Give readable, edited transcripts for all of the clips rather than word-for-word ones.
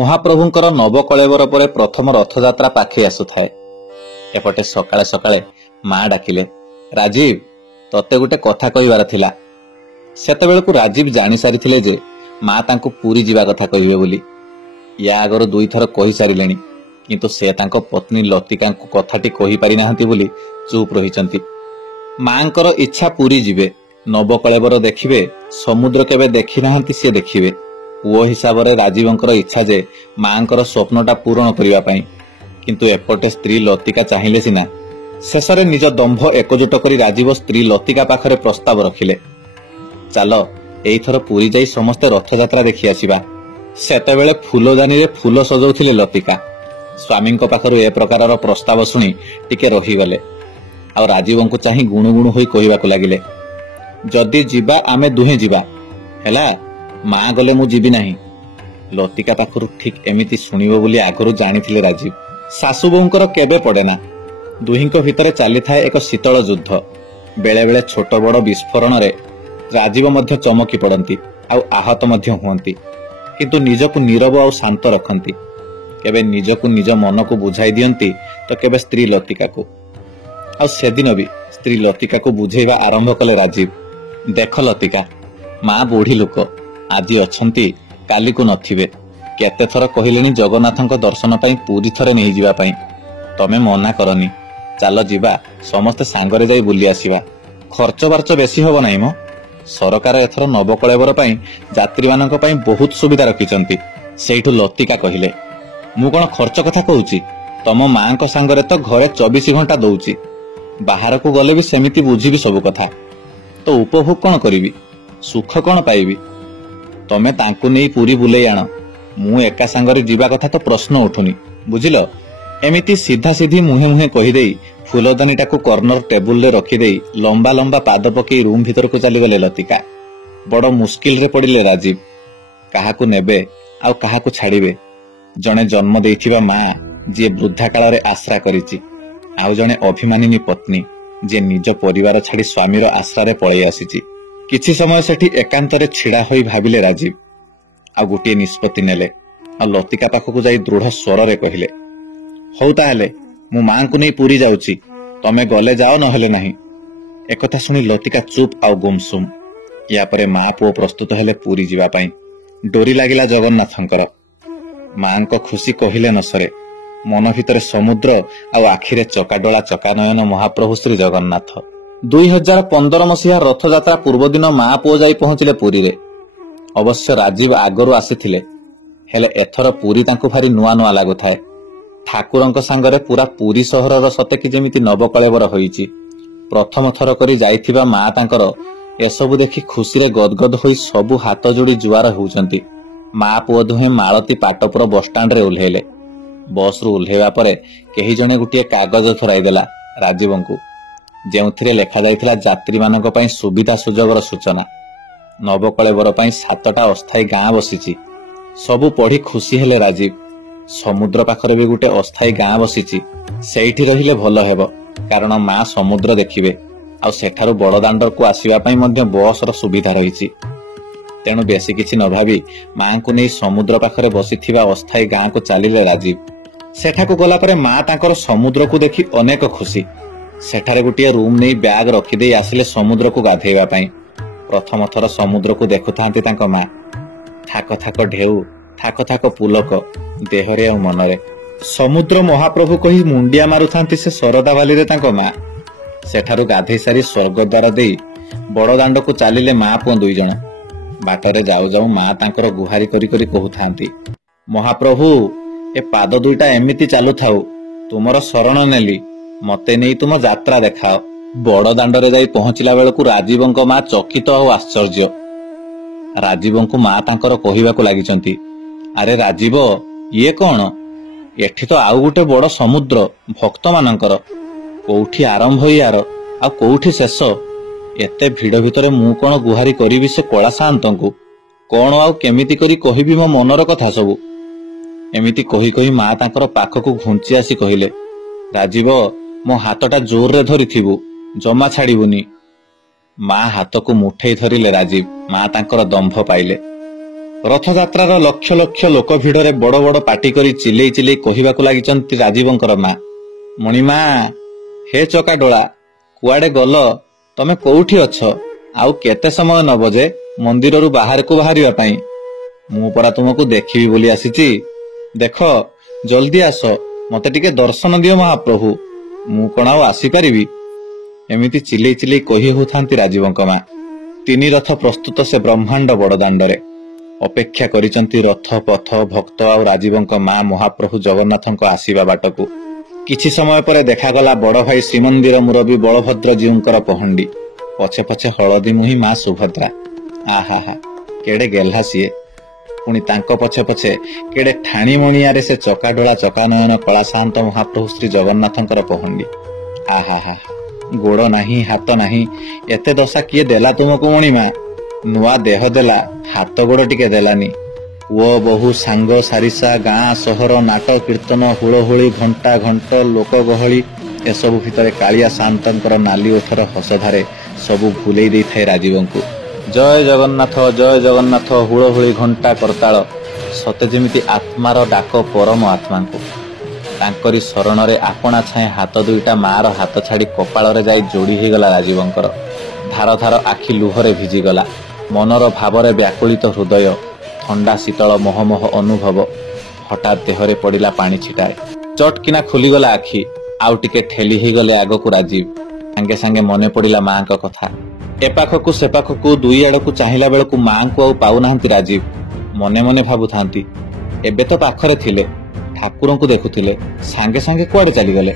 ମହାପ୍ରଭୁଙ୍କର ନବକଳେବର ପରେ ପ୍ରଥମ ରଥଯାତ୍ରା ପାଖେଇ ଆସୁଥାଏ। ଏପଟେ ସକାଳେ ସକାଳେ ମା ଡାକିଲେ, ରାଜୀବ ତତେ ଗୋଟେ କଥା କହିବାର ଥିଲା। ସେତେବେଳକୁ ରାଜୀବ ଜାଣି ସାରିଥିଲେ ଯେ ମା ତାଙ୍କୁ ପୁରୀ ଯିବା କଥା କହିବେ ବୋଲି। ୟା ଆଗରୁ 2 ଥର କହିସାରିଲେଣି, କିନ୍ତୁ ସେ ତାଙ୍କ ପତ୍ନୀ ଲତିକାଙ୍କୁ କଥାଟି କହିପାରି ନାହାନ୍ତି ବୋଲି ଚୁପ୍ ରହିଛନ୍ତି। ମାଙ୍କର ଇଚ୍ଛା ପୁରୀ ଯିବେ, ନବକଳେବର ଦେଖିବେ, ସମୁଦ୍ର କେବେ ଦେଖି ନାହାନ୍ତି ସେ ଦେଖିବେ। ପୁଅ ହିସାବରେ ରାଜୀବଙ୍କର ଇଚ୍ଛା ଯେ ମାଙ୍କର ସ୍ୱପ୍ନଟା ପୂରଣ କରିବା ପାଇଁ। କିନ୍ତୁ ଏପଟେ ସ୍ତ୍ରୀ ଲତିକା ଚାହିଁଲେ ସିନା। ଶେଷରେ ନିଜ ଦମ୍ଭ ଏକଜୁଟ କରି ରାଜୀବ ସ୍ତ୍ରୀ ଲତିକା ପାଖରେ ପ୍ରସ୍ତାବ ରଖିଲେ, ଚାଲ ଏଇଥର ପୁରୀ ଯାଇ ସମସ୍ତେ ରଥଯାତ୍ରା ଦେଖି ଆସିବା। ସେତେବେଳେ ଫୁଲଦାନୀରେ ଫୁଲ ସଜାଉଥିଲେ ଲତିକା। ସ୍ୱାମୀଙ୍କ ପାଖରୁ ଏ ପ୍ରକାରର ପ୍ରସ୍ତାବ ଶୁଣି ଟିକେ ରହିଗଲେ। ଆଉ ରାଜୀବଙ୍କୁ ଚାହିଁ ଗୁଣୁଗୁଣୁ ହୋଇ କହିବାକୁ ଲାଗିଲେ, ଯଦି ଯିବା ଆମେ ଦୁହେଁ ଯିବା, ହେଲା, ମା ଗଲେ ମୁଁ ଯିବି ନାହିଁ। ଲତିକା ପାଖରୁ ଠିକ୍ ଏମିତି ଶୁଣିବ ବୋଲି ଆଗରୁ ଜାଣିଥିଲେ ରାଜୀବ। ଶାଶୁ ବୋହୂଙ୍କର କେବେ ପଡେନା। ଦୁହିଁଙ୍କ ଭିତରେ ଚାଲିଥାଏ ଏକ ଶୀତଳ ଯୁଦ୍ଧ। ବେଳେବେଳେ ଛୋଟ ବଡ଼ ବିସ୍ଫୋରଣରେ ରାଜୀବ ମଧ୍ୟ ଚମକି ପଡନ୍ତି, ଆଉ ଆହତ ମଧ୍ୟ ହୁଅନ୍ତି। କିନ୍ତୁ ନିଜକୁ ନୀରବ ଆଉ ଶାନ୍ତ ରଖନ୍ତି। କେବେ ନିଜକୁ ନିଜ ମନକୁ ବୁଝାଇ ଦିଅନ୍ତି ତ କେବେ ସ୍ତ୍ରୀ ଲତିକାକୁ। ଆଉ ସେଦିନ ବି ସ୍ତ୍ରୀ ଲତିକାକୁ ବୁଝେଇବା ଆରମ୍ଭ କଲେ ରାଜୀବ। ଦେଖ ଲତିକା, ମା ବୁଢୀ ଲୋକ, ଆଜି ଅଛନ୍ତି କାଲିକୁ ନଥିବେ। କେତେଥର କହିଲେଣି ଜଗନ୍ନାଥଙ୍କ ଦର୍ଶନ ପାଇଁ ପୁରୀ ଥରେ ନେଇଯିବା ପାଇଁ। ତମେ ମନା କରନି। ଚାଲ ଯିବା, ସମସ୍ତେ ସାଙ୍ଗରେ ଯାଇ ବୁଲି ଆସିବା। ଖର୍ଚ୍ଚ ବାର୍ଚ୍ଚ ବେଶୀ ହବ ନାହିଁ ମ। ସରକାର ଏଥର ନବକଳେବର ପାଇଁ ଯାତ୍ରୀମାନଙ୍କ ପାଇଁ ବହୁତ ସୁବିଧା ରଖିଛନ୍ତି। ସେଇଠୁ ଲତିକା କହିଲେ, ମୁଁ କଣ ଖର୍ଚ୍ଚ କଥା କହୁଛି? ତମ ମାଙ୍କ ସାଙ୍ଗରେ ତ ଘରେ 24 ଘଣ୍ଟା ଦଉଛି। ବାହାରକୁ ଗଲେ ବି ସେମିତି ବୁଝିବି ସବୁ କଥା। ତ ଉପଭୋଗ କଣ କରିବି? ସୁଖ କଣ ପାଇବି? ତମେ ତାଙ୍କୁ ନେଇ ପୁରୀ ବୁଲେଇ ଆଣ। ମୁଁ ଏକା ସାଙ୍ଗରେ ଯିବା କଥା ତ ପ୍ରଶ୍ନ ଉଠୁନି, ବୁଝିଲ? ଏମିତି ସିଧା ସିଧି ମୁହେଁ ମୁହେଁ କହିଦେଇ ଫୁଲଦାନୀଟାକୁ କର୍ଣ୍ଣର ଟେବୁଲରେ ରଖିଦେଇ ଲମ୍ବା ଲମ୍ବା ପାଦ ପକେଇ ରୁମ୍ ଭିତରକୁ ଚାଲିଗଲେ ଲତିକା। ବଡ଼ ମୁସ୍କିଲରେ ପଡ଼ିଲେ ରାଜୀବ। କାହାକୁ ନେବେ ଆଉ କାହାକୁ ଛାଡ଼ିବେ? ଜଣେ ଜନ୍ମ ଦେଇଥିବା ମା ଯିଏ ବୃଦ୍ଧା କାଳରେ ଆଶ୍ରା କରିଛି, ଆଉ ଜଣେ ଅଭିମାନିନୀ ପତ୍ନୀ ଯିଏ ନିଜ ପରିବାର ଛାଡ଼ି ସ୍ୱାମୀର ଆଶ୍ରାରେ ପଳେଇ ଆସିଛି। କିଛି ସମୟ ସେଠି ଏକାନ୍ତରେ ଛିଡ଼ା ହୋଇ ଭାବିଲେ ରାଜୀବ। ଆଉ ଗୋଟିଏ ନିଷ୍ପତ୍ତି ନେଲେ। ଆଉ ଲତିକା ପାଖକୁ ଯାଇ ଦୃଢ଼ ସ୍ୱରରେ କହିଲେ, ହଉ ତାହେଲେ ମୁଁ ମାଙ୍କୁ ନେଇ ପୁରୀ ଯାଉଛି। ତମେ ଗଲେ ଯାଅ, ନହେଲେ ନାହିଁ। ଏକଥା ଶୁଣି ଲତିକା ଚୁପ୍ ଆଉ ଗୁମସୁମ୍। ୟା ପରେ ମା ପୁଅ ପ୍ରସ୍ତୁତ ହେଲେ ପୁରୀ ଯିବା ପାଇଁ। ଡୋରି ଲାଗିଲା ଜଗନ୍ନାଥଙ୍କର। ମାଙ୍କ ଖୁସି କହିଲେ ନ ସରେ। ମନ ଭିତରେ ସମୁଦ୍ର ଆଉ ଆଖିରେ ଚକାଡୋଳା ଚକାନୟନ ମହାପ୍ରଭୁ ଶ୍ରୀ ଜଗନ୍ନାଥ। 2015 ମସିହା ରଥଯାତ୍ରା ପୂର୍ବଦିନ ମା ପୁଅ ଯାଇ ପହଞ୍ଚିଲେ ପୁରୀରେ। ଅବଶ୍ୟ ରାଜୀବ ଆଗରୁ ଆସିଥିଲେ, ହେଲେ ଏଥର ପୁରୀ ତାଙ୍କୁ ଭାରି ନୂଆ ନୂଆ ଲାଗୁଥାଏ। ଠାକୁରଙ୍କ ସାଙ୍ଗରେ ପୁରା ପୁରୀ ସହରର ସତେକି ଯେମିତି ନବକଳେବର ହୋଇଛି। ପ୍ରଥମ ଥର କରି ଯାଇଥିବା ମା ତାଙ୍କର ଏସବୁ ଦେଖି ଖୁସିରେ ଗଦଗଦ ହୋଇ ସବୁ ହାତ ଯୋଡ଼ି ଜୁଆର ହେଉଛନ୍ତି। ମା ପୁଅ ଦୁହେଁ ମାଳତୀ ପାଟପୁର ବସଷ୍ଟାଣ୍ଡରେ ଓହ୍ଲେଇଲେ। ବସ୍ରୁ ଓହ୍ଲେଇବା ପରେ କେହି ଜଣେ ଗୋଟିଏ କାଗଜ ଧରାଇଦେଲା ରାଜୀବଙ୍କୁ, ଯେଉଁଥିରେ ଲେଖାଯାଇଥିଲା ଯାତ୍ରୀମାନଙ୍କ ପାଇଁ ସୁବିଧା ସୁଯୋଗର ସୂଚନା। ନବକଳେବର ପାଇଁ 7ଟା ଅସ୍ଥାୟୀ ଗାଁ ବସିଛି। ସବୁ ପଢ଼ି ଖୁସି ହେଲେ ରାଜୀବ। ସମୁଦ୍ର ପାଖରେ ବି ଗୋଟେ ଅସ୍ଥାୟୀ ଗାଁ ବସିଛି। ସେଇଠି ରହିଲେ ଭଲ ହେବ, କାରଣ ମା ସମୁଦ୍ର ଦେଖିବେ। ଆଉ ସେଠାରୁ ବଡ଼ଦାଣ୍ଡକୁ ଆସିବା ପାଇଁ ମଧ୍ୟ ବସ୍ର ସୁବିଧା ରହିଛି। ତେଣୁ ବେଶୀ କିଛି ନ ଭାବି ମାଙ୍କୁ ନେଇ ସମୁଦ୍ର ପାଖରେ ବସିଥିବା ଅସ୍ଥାୟୀ ଗାଁକୁ ଚାଲିଲେ ରାଜୀବ। ସେଠାକୁ ଗଲାପରେ ମା ତାଙ୍କର ସମୁଦ୍ରକୁ ଦେଖି ଅନେକ ଖୁସି। ସେଠାରେ ଗୋଟିଏ ରୁମ୍ ନେଇ ବ୍ୟାଗ୍ ରଖିଦେଇ ଆସିଲେ ସମୁଦ୍ରକୁ ଗାଧେଇବା ପାଇଁ। ପ୍ରଥମ ଥର ସମୁଦ୍ରକୁ ଦେଖୁଥାନ୍ତି ତାଙ୍କ ମା। ଥାକ ଥାକ ଢେଉ, ଥାକ ଥାକ ପୁଲକ ଦେହରେ ଆଉ ମନରେ। ସମୁଦ୍ର ମହାପ୍ରଭୁ କହି ମୁଣ୍ଡିଆ ମାରୁଥାନ୍ତି ସେ ଶରଦା ବାଲିରେ ତାଙ୍କ ମା। ସେଠାରୁ ଗାଧେଇ ସାରି ସ୍ୱର୍ଗଦ୍ୱାର ଦେଇ ବଡ଼ଦାଣ୍ଡକୁ ଚାଲିଲେ ମା ପୁଅ 2 ଜଣ। ବାଟରେ ଯାଉ ଯାଉ ମା ତାଙ୍କର ଗୁହାରି କରି କରି କହୁଥାନ୍ତି, ମହାପ୍ରଭୁ ଏ ପାଦ 2ଟା ଏମିତି ଚାଲୁଥାଉ। ତୁମର ଶରଣ ନେଲି, ମତେ ନେଇ ତୁମ ଯାତ୍ରା ଦେଖାଅ। ବଡ଼ଦାଣ୍ଡରେ ଯାଇ ପହଞ୍ଚିଲା ବେଳକୁ ରାଜୀବଙ୍କ ମା ଚକିତ ଆଉ ଆଶ୍ଚର୍ଯ୍ୟ। ରାଜୀବଙ୍କୁ ମା ତାଙ୍କର କହିବାକୁ ଲାଗିଛନ୍ତି, ଆରେ ରାଜୀବ, ଇଏ କଣ? ଏଠି ତ ଆଉ ଗୋଟେ ବଡ଼ ସମୁଦ୍ର ଭକ୍ତମାନଙ୍କର। କୋଉଠି ଆରମ୍ଭ ୟାର ଆଉ କୋଉଠି ଶେଷ? ଏତେ ଭିଡ଼ ଭିତରେ ମୁଁ କଣ ଗୁହାରି କରିବି ସେ କଳା ସାଆନ୍ତଙ୍କୁ? କଣ ଆଉ କେମିତି କରି କହିବି ମୋ ମନର କଥା ସବୁ? ଏମିତି କହି କହି ମା ତାଙ୍କର ପାଖକୁ ଘୁଞ୍ଚି ଆସି କହିଲେ, ରାଜୀବ, ମୋ ହାତଟା ଜୋରରେ ଧରିଥିବୁ, ଜମା ଛାଡ଼ିବୁନି। ମା ହାତକୁ ମୁଠେଇ ଧରିଲେ ରାଜୀବ। ମା ତାଙ୍କର ଦମ୍ଭ ପାଇଲେ। ରଥଯାତ୍ରାର ଲକ୍ଷ ଲକ୍ଷ ଲୋକ ଭିଡରେ ବଡ ବଡ ପାଟି କରି ଚିଲେଇ ଚିଲେଇ କହିବାକୁ ଲାଗିଛନ୍ତି ରାଜୀବଙ୍କର ମା, ମଣିମା, ହେ ଚକାଡୋଳା, କୁଆଡେ ଗଲ? ତମେ କୋଉଠି ଅଛ? ଆଉ କେତେ ସମୟ ନବ ଯେ ମନ୍ଦିରରୁ ବାହାରକୁ ବାହାରିବା ପାଇଁ? ମୁଁ ପରା ତୁମକୁ ଦେଖିବି ବୋଲି ଆସିଛି। ଦେଖ, ଜଲ୍ଦି ଆସ, ମତେ ଟିକେ ଦର୍ଶନ ଦିଅ ମହାପ୍ରଭୁ। ମୁଁ କଣ ଆଉ ଆସିପାରିବି? ଏମିତି ଚିଲେଇ ଚିଲେଇ କହି ହେଉଥାନ୍ତି ରାଜୀବଙ୍କ ମା। 3 ରଥ ପ୍ରସ୍ତୁତ ସେ ବ୍ରହ୍ମାଣ୍ଡ ବଡ ଦାଣ୍ଡରେ। ଅପେକ୍ଷା କରିଛନ୍ତି ରଥ, ପଥ, ଭକ୍ତ ଆଉ ରାଜୀବଙ୍କ ମା ମହାପ୍ରଭୁ ଜଗନ୍ନାଥଙ୍କ ଆସିବା ବାଟକୁ। କିଛି ସମୟ ପରେ ଦେଖାଗଲା ବଡ ଭାଇ ଶ୍ରୀମନ୍ଦିର ମୁରବୀ ବଳଭଦ୍ରଜୀଉଙ୍କର ପହଣ୍ଡି। ପଛେ ପଛେ ହଳଦୀ ମୁହିଁ ମା ସୁଭଦ୍ରା। ଆହା, କେଡେ ଗେହ୍ଲା ସିଏ। ପୁଣି ତାଙ୍କ ପଛେ ପଛେ କେଡେ ଠାଣି ମଣିଆରେ ସେ ଚକାଡୋଳା ଚକାନୟନ କଳାଶାନ୍ତ ମହାପ୍ରଭୁ ଶ୍ରୀ ଜଗନ୍ନାଥଙ୍କର ପହଣ୍ଡି। ଆହା, ଗୋଡ ନାହିଁ, ହାତ ନାହିଁ, ଏତେ ଦଶା କିଏ ଦେଲା ତୁମକୁ ମଣିମା? ନୂଆ ଦେହ ଦେଲା, ହାତ ଗୋଡ ଟିକେ ଦେଲାନି। ପୁଅ ବୋହୁ ସାଙ୍ଗ ସାରିସା, ଗାଁ ସହର, ନାଟ କୀର୍ତ୍ତନ, ହୁଳହୁଳି, ଘଣ୍ଟା ଘଣ୍ଟ, ଲୋକ ଗହଳି, ଏସବୁ ଭିତରେ କାଳିଆ ସାନ୍ତଙ୍କର ନାଲି ଓଠର ହସଧାରେ ସବୁ ଭୁଲେଇ ଦେଇଥାଏ ରାଜୀବଙ୍କୁ। ଜୟ ଜଗନ୍ନାଥ, ଜୟ ଜଗନ୍ନାଥ, ହୁଳହୁଳି, ଘଣ୍ଟା କରତାଳ, ସତେ ଯେମିତି ଆତ୍ମାର ଡାକ ପରମ ଆତ୍ମାଙ୍କୁ। ତାଙ୍କରି ଶରଣରେ ଆପଣା ଛାଏଁ ହାତ ଦୁଇଟା ମାର ହାତ ଛାଡ଼ି କପାଳରେ ଯାଇ ଯୋଡ଼ି ହୋଇଗଲା ରାଜୀବଙ୍କର। ଧାର ଧାର ଆଖି ଲୁହରେ ଭିଜିଗଲା। ମନର ଭାବରେ ବ୍ୟାକୁଳିତ ହୃଦୟ, ଥଣ୍ଡା ଶୀତଳ ମହମହ ଅନୁଭବ। ହଠାତ୍ ଦେହରେ ପଡ଼ିଲା ପାଣି ଛିଟାଏ। ଚଟକିନା ଖୋଲିଗଲା ଆଖି। ଆଉ ଟିକେ ଠେଲି ହେଇଗଲେ ଆଗକୁ ରାଜୀବ। ସାଙ୍ଗେ ସାଙ୍ଗେ ମନେ ପଡ଼ିଲା ମାଙ୍କ କଥା। ଏପାଖକୁ ସେପାଖକୁ ଦୁଇ ଆଡ଼କୁ ଚାହିଁଲା ବେଳକୁ ମାଙ୍କୁ ଆଉ ପାଉନାହାନ୍ତି ରାଜୀବ। ମନେ ମନେ ଭାବୁଥାନ୍ତି, ଏବେ ତ ପାଖରେ ଥିଲେ, ଠାକୁରଙ୍କୁ ଦେଖୁଥିଲେ, ସାଙ୍ଗେ ସାଙ୍ଗେ କୁଆଡ଼େ ଚାଲିଗଲେ?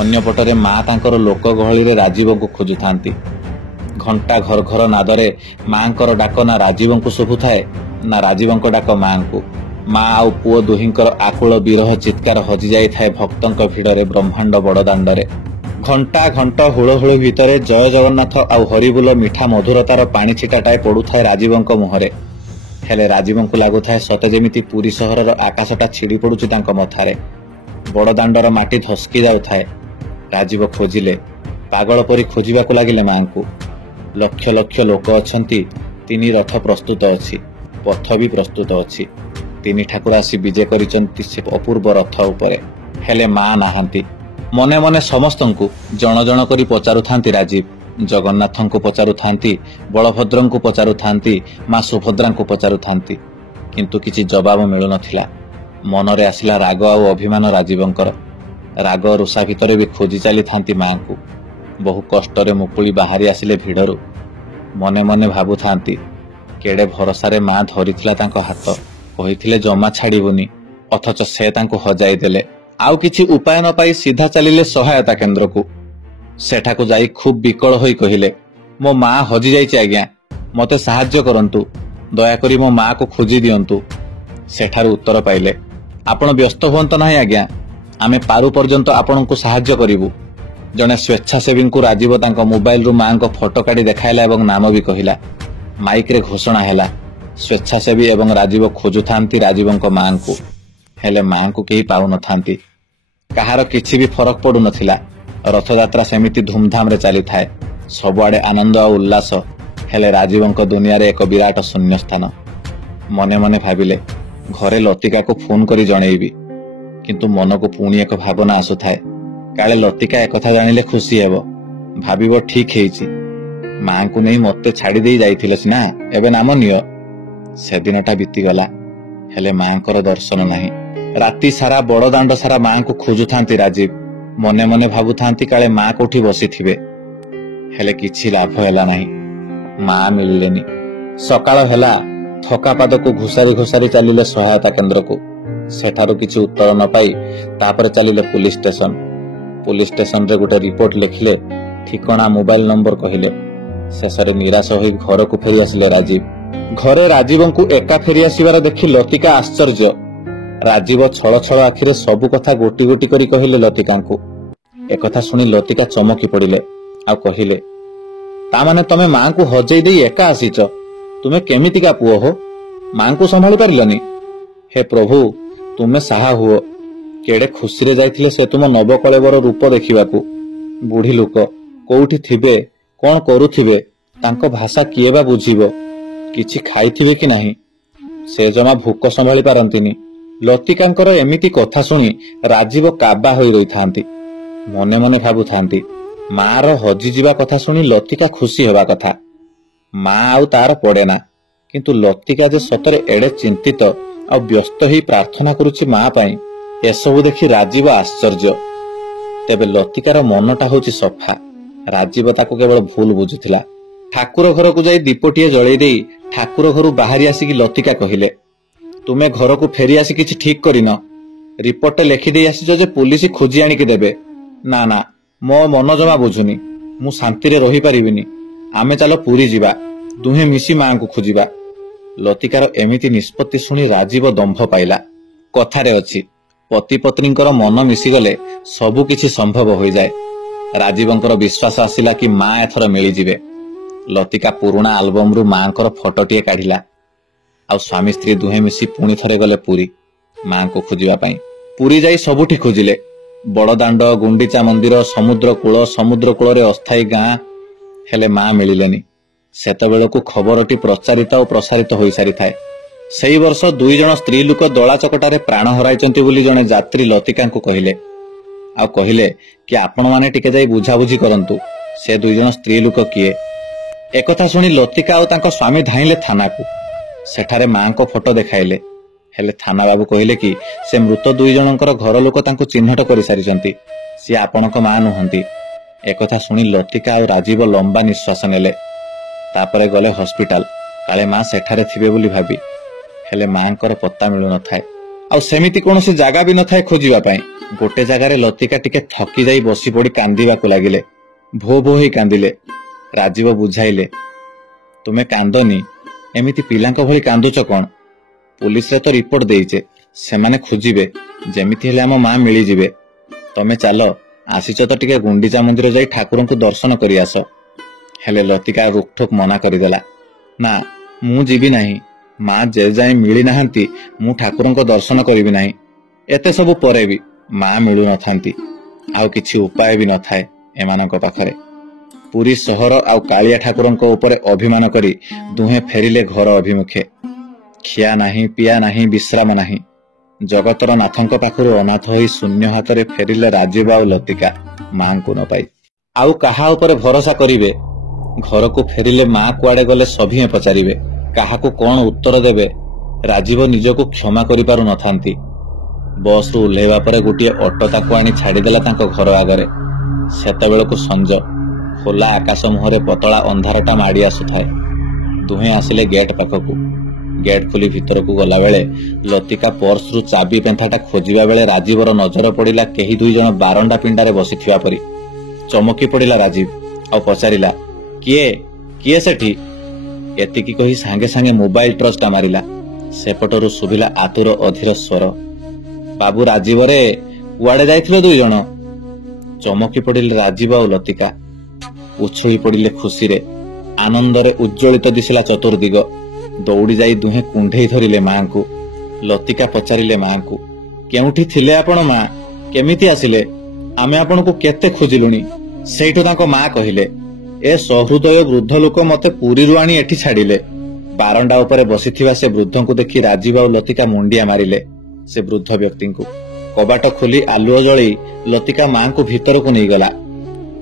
ଅନ୍ୟପଟରେ ମା ତାଙ୍କର ଲୋକ ଗହଳିରେ ରାଜୀବଙ୍କୁ ଖୋଜୁଥାନ୍ତି। ଘଣ୍ଟା ଘର ଘର ନାଦରେ ମାଙ୍କର ଡାକ ନା ରାଜୀବଙ୍କୁ ଶୁଭୁଥାଏ, ନା ରାଜୀବଙ୍କ ଡାକ ମାଙ୍କୁ। ମା ଆଉ ପୁଅ ଦୁହିଁଙ୍କର ଆକୁଳ ବିରହ ଚିତ୍କାର ହଜି ଯାଇଥାଏ ଭକ୍ତଙ୍କ ଭିଡରେ ବ୍ରହ୍ମାଣ୍ଡ ବଡ଼ଦାଣ୍ଡରେ। ଘଣ୍ଟା ଘଣ୍ଟ ହୁଳହୁଳି ଭିତରେ ଜୟ ଜଗନ୍ନାଥ ଆଉ ହରିବୁଲ ମିଠା ମଧୁରତାର ପାଣି ଛିଟାଟାଏ ପଡୁଥାଏ ରାଜୀବଙ୍କ ମୁହଁରେ। ହେଲେ ରାଜୀବଙ୍କୁ ଲାଗୁଥାଏ ସତେ ଯେମିତି ପୁରୀ ସହରର ଆକାଶଟା ଛିଡ଼ି ପଡୁଛି ତାଙ୍କ ମଥାରେ। ବଡ଼ଦାଣ୍ଡର ମାଟି ଧସ୍କି ଯାଉଥାଏ। ରାଜୀବ ଖୋଜିଲେ, ପାଗଳ ପରି ଖୋଜିବାକୁ ଲାଗିଲେ ମାଙ୍କୁ। ଲକ୍ଷ ଲକ୍ଷ ଲୋକ ଅଛନ୍ତି, 3 ରଥ ପ୍ରସ୍ତୁତ ଅଛି, ପଥ ବି ପ୍ରସ୍ତୁତ ଅଛି। 3 ଠାକୁର ଆସି ବିଜେ କରିଛନ୍ତି ସେ ଅପୂର୍ବ ରଥ ଉପରେ। ହେଲେ ମା ନାହାନ୍ତି। ମନେ ମନେ ସମସ୍ତଙ୍କୁ ଜଣ ଜଣ କରି ପଚାରୁଥାନ୍ତି ରାଜୀବ। ଜଗନ୍ନାଥଙ୍କୁ ପଚାରୁଥାନ୍ତି, ବଳଭଦ୍ରଙ୍କୁ ପଚାରୁଥାନ୍ତି, ମା ସୁଭଦ୍ରାଙ୍କୁ ପଚାରୁଥାନ୍ତି, କିନ୍ତୁ କିଛି ଜବାବ ମିଳୁନଥିଲା। ମନରେ ଆସିଲା ରାଗ ଆଉ ଅଭିମାନ ରାଜୀବଙ୍କର। ରାଗ ରୁଷା ଭିତରେ ବି ଖୋଜି ଚାଲିଥାନ୍ତି ମାଙ୍କୁ। ବହୁ କଷ୍ଟରେ ମୁକୁଳି ବାହାରି ଆସିଲେ ଭିଡରୁ। ମନେ ମନେ ଭାବୁଥାନ୍ତି, କେଡେ ଭରସାରେ ମା ଧରିଥିଲା ତାଙ୍କ ହାତ, କହିଥିଲେ ଜମା ଛାଡ଼ିବୁନି, ଅଥଚ ସେ ତାଙ୍କୁ ହଜାଇ ଦେଲେ। ଆଉ କିଛି ଉପାୟ ନ ପାଇ ସିଧା ଚାଲିଲେ ସହାୟତା କେନ୍ଦ୍ରକୁ। ସେଠାକୁ ଯାଇ ଖୁବ୍ ବିକଳ ହୋଇ କହିଲେ, ମୋ ମା ହଜି ଯାଇଛି ଆଜ୍ଞା, ମତେ ସାହାଯ୍ୟ କରନ୍ତୁ, ଦୟାକରି ମୋ ମାକୁ ଖୋଜି ଦିଅନ୍ତୁ। ସେଠାରୁ ଉତ୍ତର ପାଇଲେ, ଆପଣ ବ୍ୟସ୍ତ ହୁଅନ୍ତୁ ନାହିଁ ଆଜ୍ଞା, ଆମେ ପାରୁ ପର୍ଯ୍ୟନ୍ତ ଆପଣଙ୍କୁ ସାହାଯ୍ୟ କରିବୁ। ଜଣେ ସ୍ୱେଚ୍ଛାସେବୀଙ୍କୁ ରାଜୀବ ତାଙ୍କ ମୋବାଇଲରୁ ମାଙ୍କ ଫଟୋ କାଢ଼ି ଦେଖାଇଲା ଏବଂ ନାମ ବି କହିଲା। ମାଇକରେ ଘୋଷଣା ହେଲା, ସ୍ୱେଚ୍ଛାସେବୀ ଏବଂ ରାଜୀବ ଖୋଜୁଥାନ୍ତି ରାଜୀବଙ୍କ ମାଙ୍କୁ। ହେଲେ ମାଙ୍କୁ କେହି ପାଉନଥାନ୍ତି। କାହାର କିଛି ବି ଫରକ ପଡୁନଥିଲା। ରଥଯାତ୍ରା ସେମିତି ଧୁମଧାମରେ ଚାଲିଥାଏ। ସବୁଆଡେ ଆନନ୍ଦ ଆଉ ଉଲ୍ଲାସ। ହେଲେ ରାଜୀବଙ୍କ ଦୁନିଆରେ ଏକ ବିରାଟ ଶୂନ୍ୟସ୍ଥାନ। ମନେ ମନେ ଭାବିଲେ, ଘରେ ଲତିକାକୁ ଫୋନ କରି ଜଣେଇବି। କିନ୍ତୁ ମନକୁ ପୁଣି ଏକ ଭାବନା ଆସୁଥାଏ, କାଳେ ଲତିକା ଏକଥା ଜାଣିଲେ ଖୁସି ହେବ, ଭାବିବ ଠିକ ହେଇଛି, ମାଙ୍କୁ ନେଇ ମତେ ଛାଡ଼ି ଦେଇ ଯାଇଥିଲେ ସିନା, ଏବେ ନାମ ନିଅ। ସେଦିନଟା ବିତିଗଲା, ହେଲେ ମାଙ୍କର ଦର୍ଶନ ନାହିଁ। ରାତି ସାରା ବଡ଼ଦାଣ୍ଡ ସାରା ମାଙ୍କୁ ଖୋଜୁଥାନ୍ତି ରାଜୀବ। ମନେ ମନେ ଭାବୁଥାନ୍ତି କାଳେ ମା କୋଉଠି ବସିଥିବେ। ହେଲେ କିଛି ଲାଭ ହେଲା ନାହିଁ, ମା ମିଳିଲେନି। ସକାଳ ହେଲା, ଥକା ପାଦକୁ ଘୋଷାରି ଘୋଷାରି ଚାଲିଲେ ସହାୟତା କେନ୍ଦ୍ରକୁ। ସେଠାରୁ କିଛି ଉତ୍ତର ନ ପାଇ ତାପରେ ଚାଲିଲେ ପୁଲିସ ଷ୍ଟେସନ। ପୁଲିସ ଷ୍ଟେସନରେ ଗୋଟେ ରିପୋର୍ଟ ଲେଖିଲେ, ଠିକଣା ମୋବାଇଲ ନମ୍ବର କହିଲେ। ଶେଷରେ ନିରାଶ ହୋଇ ଘରକୁ ଫେରି ଆସିଲେ ରାଜୀବ। ଘରେ ରାଜୀବଙ୍କୁ ଏକା ଫେରି ଆସିବାର ଦେଖି ଲତିକା ଆଶ୍ଚର୍ଯ୍ୟ। ରାଜୀବ ଛଳ ଛଳ ଆଖିରେ ସବୁ କଥା ଗୋଟି ଗୋଟି କରି କହିଲେ ଲତିକାଙ୍କୁ। ଏକଥା ଶୁଣି ଲତିକା ଚମକି ପଡ଼ିଲେ ଆଉ କହିଲେ, ତାମାନେ ତମେ ମାଙ୍କୁ ହଜେଇ ଦେଇ ଏକା ଆସିଛ? ତୁମେ କେମିତିକା ପୁଅ ହୋ? ମାଙ୍କୁ ସମ୍ଭାଳି ପାରିଲନି? ହେ ପ୍ରଭୁ, ତୁମେ ସାହା ହୁଅ। କେଡେ ଖୁସିରେ ଯାଇଥିଲେ ସେ ତୁମ ନବକଳେବର ରୂପ ଦେଖିବାକୁ। ବୁଢୀ ଲୋକ, କୋଉଠି ଥିବେ, କଣ କରୁଥିବେ, ତାଙ୍କ ଭାଷା କିଏ ବା ବୁଝିବ? କିଛି ଖାଇଥିବେ କି ନାହିଁ? ସେ ଜମା ଭୋକ ସମ୍ଭାଳି ପାରନ୍ତିନି। ଲତିକାଙ୍କର ଏମିତି କଥା ଶୁଣି ରାଜୀବ କାବା ହୋଇ ରହିଥାନ୍ତି। ମନେ ମନେ ଭାବୁଥାନ୍ତି, ମାର ହଜିଯିବା କଥା ଶୁଣି ଲତିକା ଖୁସି ହେବା କଥା। ମା ଆଉ ତାର ପଡେନା, କିନ୍ତୁ ଲତିକା ଯେ ସତରେ ଏଡେ ଚିନ୍ତିତ ଆଉ ବ୍ୟସ୍ତ ହେଇ ପ୍ରାର୍ଥନା କରୁଛି ମା ପାଇଁ, ଏସବୁ ଦେଖି ରାଜୀବ ଆଶ୍ଚର୍ଯ୍ୟ। ତେବେ ଲତିକାର ମନଟା ହଉଛି ସଫା। ରାଜୀବ ତାକୁ କେବଳ ଭୁଲ ବୁଝୁଥିଲା। ଠାକୁର ଘରକୁ ଯାଇ ଦୀପଟିଏ ଜଳେଇ ଦେଇ ଠାକୁର ଘରୁ ବାହାରି ଆସିକି ଲତିକା କହିଲେ, ତୁମେ ଘରକୁ ଫେରି ଆସି କିଛି ଠିକ କରିନ। ରିପୋର୍ଟରେ ଲେଖିଦେଇ ଆସିଛ ଯେ ପୁଲିସ ଖୋଜି ଆଣିକି ଦେବେ। ନା ନା, ମୋ ମନ ଜମା ବୁଝୁନି। ମୁଁ ଶାନ୍ତିରେ ରହିପାରିବିନି। ଆମେ ଚାଲ ପୁରୀ ଯିବା, ଦୁହେଁ ମିଶି ମାଙ୍କୁ ଖୋଜିବା। ଲତିକାର ଏମିତି ନିଷ୍ପତ୍ତି ଶୁଣି ରାଜୀବ ଦମ୍ଭ ପାଇଲା। କଥାରେ ଅଛି, ପତି ପତ୍ନୀଙ୍କର ମନ ମିଶିଗଲେ ସବୁ କିଛି ସମ୍ଭବ ହୋଇଯାଏ। ରାଜୀବଙ୍କର ବିଶ୍ୱାସ ଆସିଲା କି ମା ଏଥର ମିଳିଯିବେ। ଲତିକା ପୁରୁଣା ଆଲବମରୁ ମାଙ୍କର ଫଟୋଟିଏ କାଢିଲା। ଆଉ ସ୍ୱାମୀ ସ୍ତ୍ରୀ ଦୁହେଁ ମିଶି ପୁଣି ଥରେ ଗଲେ ପୁରୀ ମାଙ୍କୁ ଖୋଜିବା ପାଇଁ। ପୁରୀ ଯାଇ ସବୁଠି ଖୋଜିଲେ, ବଡଦାଣ୍ଡ, ଗୁଣ୍ଡିଚା ମନ୍ଦିର, ସମୁଦ୍ର କୂଳରେ ଅସ୍ଥାୟୀ ଗାଁ, ହେଲେ ମା ମିଳିଲେନି। ସେତେବେଳକୁ ଖବରଟି ପ୍ରଚାରିତ ଓ ପ୍ରସାରିତ ହୋଇସାରିଥାଏ। ସେହି ବର୍ଷ 2 ଜଣ ସ୍ତ୍ରୀ ଲୋକ ଦଳା ଚକଟାରେ ପ୍ରାଣ ହରାଇଛନ୍ତି ବୋଲି ଜଣେ ଯାତ୍ରୀ ଲତିକାଙ୍କୁ କହିଲେ। ଆଉ କହିଲେ କି ଆପଣମାନେ ଟିକେ ଯାଇ ବୁଝାବୁଝି କରନ୍ତୁ, ସେ 2 ଜଣ ସ୍ତ୍ରୀ ଲୋକ କିଏ। एकथा शुणी लतिका और तांको स्वामी धाइले थानाकू। सेठारे मां को फोटो देखाइले, हेले थाना बाबू कहले कि से मृत 2 जनकर घर लोक तांको चिन्हट कर सारिचंती, सी आपणक मां नुहंती। एकथा शुणी लतिका और राजीव लंबा निश्वास नेले। तापरे गले हॉस्पिटल, काले मां सेठारे थिबे बोली भाबी, हेले मांकर पत्ता मिलु न थाए। आ सेमिति कोनोसी जागा भी न थाए खोजिबा पई। गोटे जगार लतिका टिके थकी जाई बसी पड़ी कांदीबाकू लागिले। भो भो ही कांदिले। राजीव बुझाइले, तुमे कांदनी, एमिति पिलांको भली कांदुच कोन? पुलिस रे तो रिपोर्ट देइचे, सेमाने खोजिबे, जेमिति हेले आम मां मिली जिबे। तमे चालो, आसीच तो टिके गुंडीचा मंदिर जाई ठाकुरंकु दर्शन करि आस। हेले लतिका रुकठोक मना करिदेला, ना मु जीबी नाही, मां जे जाई मिली नाहंती मु ठाकुरंको दर्शन करिबि नाही। एते सब परे भी मां मिलु न थांती, आउ किछि उपाय भी न थाए एमानक पाखरे। पुरी सहर आउ कालिया ठाकुरंको ऊपर अभिमान करी दुहे फेरिले घर अभिमुखे। खिया नाही, पिया नाही, विश्राम नाही। जगतर नाथंक पाखरु अनाथ होई शून्य हाथरे फेरिले राजीव आउ लतिका मां को न पाई। आउ कहा ऊपर भरोसा करिवे? घर को फेरिले मां कुआडे गले सभिए पचारिबे, काहाकू कोन उत्तर देबे? राजीव निजको क्षमा करि पारु न थांती। बस रु उल्लेवा परे गोटे ऑटो ताको आनी छाड़ीदेला तांको घर आगरे। सेतेबेलकु संज, खोला आकाश मुहरे पतला अंधारटा माड़ी आसुथाए। दुहे आसिले गेट पाखकू। गेट खोली भितर को गला बेले लतिका पर्स रु चाबी पेंथाटा खोजिबा बेले राजीवर नजर पड़िला केही 2 जण बारंडा पिंडारे बसिथिबा परी। चमकी पड़िला राजीव और पचारिला, किए किए सेठी? एतिकी कही सांगे सांगे मोबाइल टर्चटा मारिला। सेपटरू सुभिला आतुर अधीर स्वर, बाबू राजीव रे, कुआडे जाइथिले 2 जण? चमकी पड़िले राजीव और लतिका। उछुई पड़िले खुशी रे, आनंदरे उज्ज्वलित दिसिला चतुर्दिग। दौड़ी जाई दुहे कुंढेई धरिले मां को। लतिका पचारिले मां को, केउठी थिले आपण मां? केमिति आसिले? आमे आपण को केते खोजिलुनी। सेइठो तांको मां कहिले, ए सहृदय वृद्ध लोक मते पुरी रु आनी एठी छाडिले। बारंडा उपरे बसिथिबा से वृद्ध को देखि राजीव और लतिका मुंडिया मारिले। से वृद्ध व्यक्ति को कबाट खोली आलुओ जळी लतिका मां को भीतर को नहीं गला।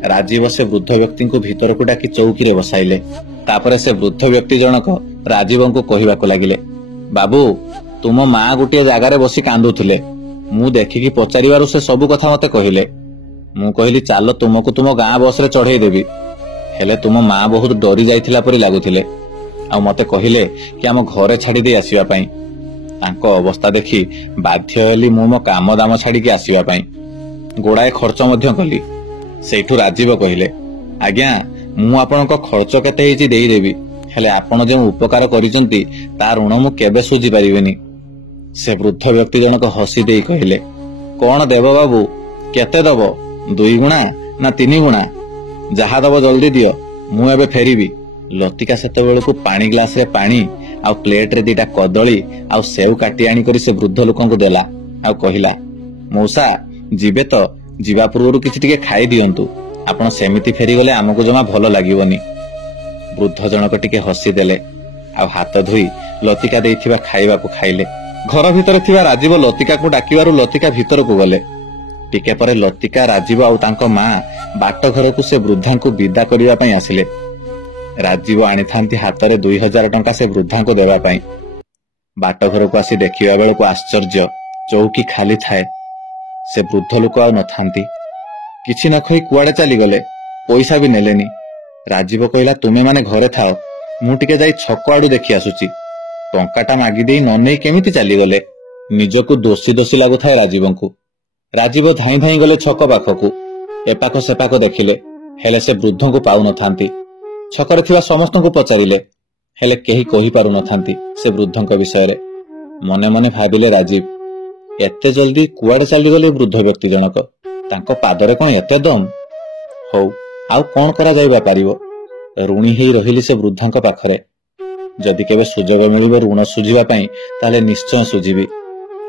राजीव से वृद्ध व्यक्ति को भीतर को डाकी चौकी रे बसाइले। तापरे से वृद्ध व्यक्ति जनक राजीव को कहिबाकू लागिले, बाबू तुम मां गोटे जगार बसी कांदुथिले। मु देखिकी पचारिबारु से सब कथा मते कहिले। मु कहिली चालो तुमको तुम गाँ बस रे चढ़ाई देबी, हेले तुम मां बहुत डरी जाइथिला परी लागुथिले। आ मते कहिले कि आम घरे छाड़ी दे आसीबा पई। तांको अवस्था देखि बाध्य हेली मु मो काम दाम छाड़ी के आसीबा पई। गोड़ाए खर्च मध्य कली। सेठू राजीव कहिले, आज्ञा मु आपनक खर्च केते हेची देई देबी, हेले आपण जे उपकार करिसंती ता ऋण मु केबे सुझी परिबेनी। से वृद्ध व्यक्ति जनक हसी देई कहिले, कोन देबो बाबू? केते दबो? 2 गुणा ना 3 गुणा? जहा दबो जल्दी दियो, मु एबे फेरिबी। लतिका सेतेबेलकू पानी ग्लास रे पानी आ प्लेट रे 2टा कदली आ सेव काटी आनी करी से वृद्ध लोकंकु देला। आ कहिला, मौसा जिबे तो जीवा पूर्व किछि टिके खाई दियंतु, आपण सेमिति फेरी गले आमको जमा भलो लागिवनी। वृद्ध जनक टिके हसी देले ଆଉ ହାତ ଧୋଇ ଲତିକା ଦେଇଥିବା ଖାଇବାକୁ ଖାଇଲେ। ଘର ଭିତରେ ଥିବା ରାଜୀବ ଲତିକାକୁ ଡାକିବାରୁ ଲତିକା ଭିତରକୁ ଗଲେ। ଟିକେ ପରେ ଲତିକା, ରାଜୀବ ଆଉ ତାଙ୍କ ମା ବାଟ ଘରକୁ ସେ ବୃଦ୍ଧାଙ୍କୁ ବିଦା କରିବା ପାଇଁ ଆସିଲେ। ରାଜୀବ ଆଣିଥାନ୍ତି ହାତରେ 2000 ଟଙ୍କା ସେ ବୃଦ୍ଧାଙ୍କୁ ଦେବା ପାଇଁ। ବାଟ ଘରକୁ ଆସି ଦେଖିବା ବେଳକୁ ଆଶ୍ଚର୍ଯ୍ୟ, ଚୌକି ଖାଲି ଥାଏ। ସେ ବୃଦ୍ଧ ଲୋକ ଆଉ ନଥାନ୍ତି। କିଛି ନ କହି କୁଆଡେ ଚାଲିଗଲେ, ପଇସା ବି ନେଲେନି। ରାଜୀବ କହିଲା, ତୁମେ ମାନେ ଘରେ ଥାଅ, ମୁଁ ଟିକେ ଯାଇ ଛକ ଆଡୁ ଦେଖି ଆସୁଛି। ଟଙ୍କାଟା ମାଗିଦେଇ ନ ନେଇ କେମିତି ଚାଲିଗଲେ। ନିଜକୁ ଦୋଷୀ ଦୋଷୀ ଲାଗୁଥାଏ ରାଜୀବଙ୍କୁ। ରାଜୀବ ଧାଇଁ ଧାଇଁ ଗଲେ ଛକ ପାଖକୁ। ଏପାଖ ସେପାଖ ଦେଖିଲେ, ହେଲେ ସେ ବୃଦ୍ଧଙ୍କୁ ପାଉନଥାନ୍ତି। ଛକରେ ଥିବା ସମସ୍ତଙ୍କୁ ପଚାରିଲେ, ହେଲେ କେହି କହିପାରୁନଥାନ୍ତି ସେ ବୃଦ୍ଧଙ୍କ ବିଷୟରେ। ମନେ ମନେ ଭାବିଲେ ରାଜୀବ, ଏତେ ଜଲ୍ଦି କୁଆଡେ ଚାଲିଗଲେ ବୃଦ୍ଧ ବ୍ୟକ୍ତି ଜଣକ? ତାଙ୍କ ପାଦରେ କଣ ଏତେ ଦମ? ହଉ, ଆଉ କଣ କରାଯାଇବା ପାରିବ? ଋଣୀ ହେଇ ରହିଲି ସେ ବୃଦ୍ଧଙ୍କ ପାଖରେ। ଯଦି କେବେ ସୁଯୋଗ ମିଳିବ ଋଣ ସୁଝିବା ପାଇଁ, ତାହେଲେ ନିଶ୍ଚୟ ସୁଝିବି।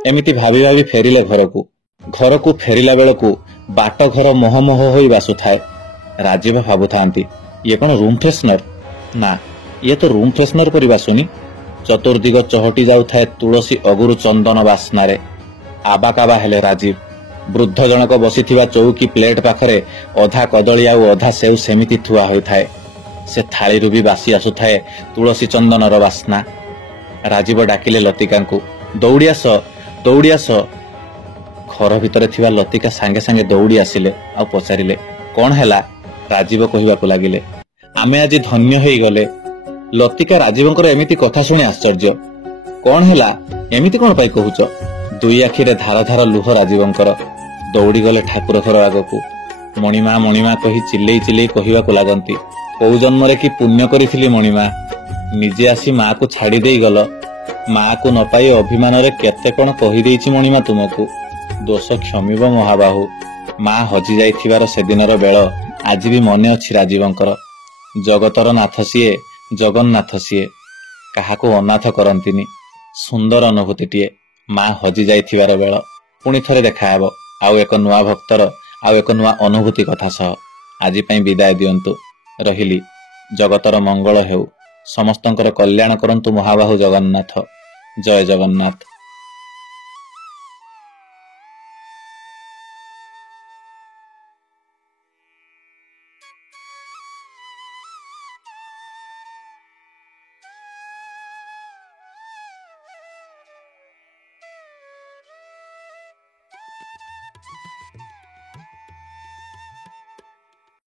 ଏମିତି ଭାବି ଭାବି ଫେରିଲେ ଘରକୁ। ଘରକୁ ଫେରିଲା ବେଳକୁ ବାଟ ଘର ମୋହମୋହ ହୋଇ ବାସୁଥାଏ। ରାଜୀବ ଭାବୁଥାନ୍ତି, ଇଏ କଣ ରୁମ୍ ଫ୍ରେଶନର? ନା, ଇଏ ତ ରୁମ୍ ଫ୍ରେଶନର ପରି ବାସୁନି। ଚତୁର୍ଦିଗ ଚହଟି ଯାଉଥାଏ ତୁଳସୀ ଅଗୁରୁ ଚନ୍ଦନ ବାସ୍ନାରେ। ଆବାକାବା ହେଲେ ରାଜୀବ। ବୃଦ୍ଧ ଜଣକ ବସିଥିବା ଚୌକି ପ୍ଲେଟ ପାଖରେ ଅଧା କଦଳୀ ଆଉ ଅଧା ସେଉ ସେମିତି ଥୁଆ ହୋଇଥାଏ। ସେ ଥାଳିରୁ ବି ବାସି ଆସୁଥାଏ ତୁଳସୀ ଚନ୍ଦନର ବାସ୍ନା। ରାଜୀବ ଡାକିଲେ ଲତିକାଙ୍କୁ, ଦୌଡ଼ି ଆସ, ଦୌଡ଼ି ଆସ। ଘର ଭିତରେ ଥିବା ଲତିକା ସାଙ୍ଗେ ସାଙ୍ଗେ ଦୌଡ଼ି ଆସିଲେ ଆଉ ପଚାରିଲେ, କଣ ହେଲା? ରାଜୀବ କହିବାକୁ ଲାଗିଲେ, ଆମେ ଆଜି ଧନ୍ୟ ହେଇଗଲେ। ଲତିକା ରାଜୀବଙ୍କର ଏମିତି କଥା ଶୁଣି ଆଶ୍ଚର୍ଯ୍ୟ। କଣ ହେଲା, ଏମିତି କଣ ପାଇଁ କହୁଛ? ଦୁଇ ଆଖିରେ ଧାର ଧାର ଲୁହ ରାଜୀବଙ୍କର। ଦୌଡ଼ିଗଲେ ଠାକୁର ଘର ଆଗକୁ। ମଣିମା ମଣିମା କହି ଚିଲେଇ ଚିଲେଇ କହିବାକୁ ଲାଗନ୍ତି, କୋଉ ଜନ୍ମରେ କି ପୁଣ୍ୟ କରିଥିଲି ମଣିମା, ନିଜେ ଆସି ମାକୁ ଛାଡ଼ି ଦେଇ ଗଲ। ମାକୁ ନ ପାଇ ଅଭିମାନରେ କେତେ କଣ କହିଦେଇଛି ମଣିମା ତୁମକୁ। ଦୋଷ କ୍ଷମିବ ମହାବାହୁ। ମା ହଜି ଯାଇଥିବାର ସେଦିନର ବେଳ ଆଜି ବି ମନେ ଅଛି ରାଜୀବଙ୍କର। ଜଗତର ନାଥ ସିଏ, ଜଗନ୍ନାଥ ସିଏ, କାହାକୁ ଅନାଥ କରନ୍ତିନି। ସୁନ୍ଦର ଅନୁଭୂତିଟିଏ, ମା ହଜି ଯାଇଥିବାର ବେଳ। ପୁଣି ଥରେ ଦେଖାହେବ ଆଉ ଏକ ନୂଆ ଭକ୍ତର ଆଉ ଏକ ନୂଆ ଅନୁଭୂତି କଥା ସହ। ଆଜି ପାଇଁ ବିଦାୟ ଦିଅନ୍ତୁ। ରହିଲି। ଜଗତର ମଙ୍ଗଳ ହେଉ, ସମସ୍ତଙ୍କର କଲ୍ୟାଣ କରନ୍ତୁ ମହାବାହୁ ଜଗନ୍ନାଥ। ଜୟ ଜଗନ୍ନାଥ।